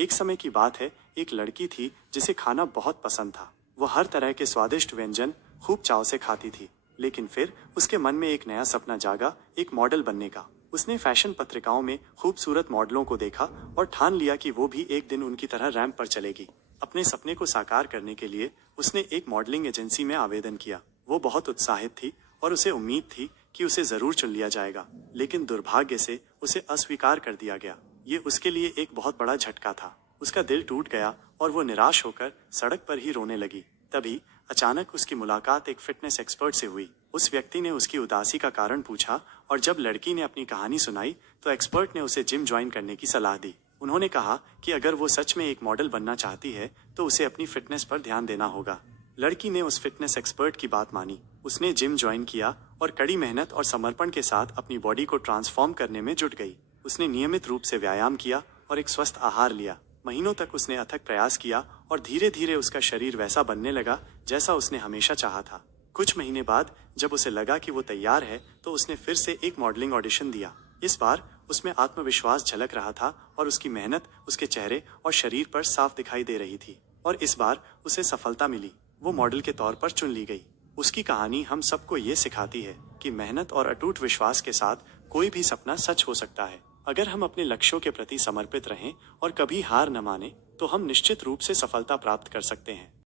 एक समय की बात है, एक लड़की थी जिसे खाना बहुत पसंद था। वो हर तरह के स्वादिष्ट व्यंजन खूब चाव से खाती थी। लेकिन फिर उसके मन में एक नया सपना जागा, एक मॉडल बनने का। उसने फैशन पत्रिकाओं में खूबसूरत मॉडलों को देखा और ठान लिया कि वो भी एक दिन उनकी तरह रैंप पर चलेगी। अपने सपने को साकार करने के लिए उसने एक मॉडलिंग एजेंसी में आवेदन किया। वो बहुत उत्साहित थी और उसे उम्मीद थी कि उसे जरूर चुन लिया जाएगा। लेकिन दुर्भाग्य से उसे अस्वीकार कर दिया गया। ये उसके लिए एक बहुत बड़ा झटका था। उसका दिल टूट गया और वो निराश होकर सड़क पर ही रोने लगी। तभी अचानक उसकी मुलाकात एक फिटनेस एक्सपर्ट से हुई। उस व्यक्ति ने उसकी उदासी का कारण पूछा और जब लड़की ने अपनी कहानी सुनाई तो एक्सपर्ट ने उसे जिम ज्वाइन करने की सलाह दी। उन्होंने कहा कि अगर वो सच में एक मॉडल बनना चाहती है तो उसे अपनी फिटनेस पर ध्यान देना होगा। लड़की ने उस फिटनेस एक्सपर्ट की बात मानी। उसने जिम ज्वाइन किया और कड़ी मेहनत और समर्पण के साथ अपनी बॉडी को ट्रांसफॉर्म करने में जुट गई। उसने नियमित रूप से व्यायाम किया और एक स्वस्थ आहार लिया। महीनों तक उसने अथक प्रयास किया और धीरे धीरे उसका शरीर वैसा बनने लगा जैसा उसने हमेशा चाहा था। कुछ महीने बाद जब उसे लगा कि वो तैयार है तो उसने फिर से एक मॉडलिंग ऑडिशन दिया। इस बार उसमें आत्मविश्वास झलक रहा था और उसकी मेहनत उसके चेहरे और शरीर पर साफ दिखाई दे रही थी। और इस बार उसे सफलता मिली। वो मॉडल के तौर पर चुन ली गई। उसकी कहानी हम सबको ये सिखाती है कि मेहनत और अटूट विश्वास के साथ कोई भी सपना सच हो सकता है। अगर हम अपने लक्ष्यों के प्रति समर्पित रहें और कभी हार न माने तो हम निश्चित रूप से सफलता प्राप्त कर सकते हैं।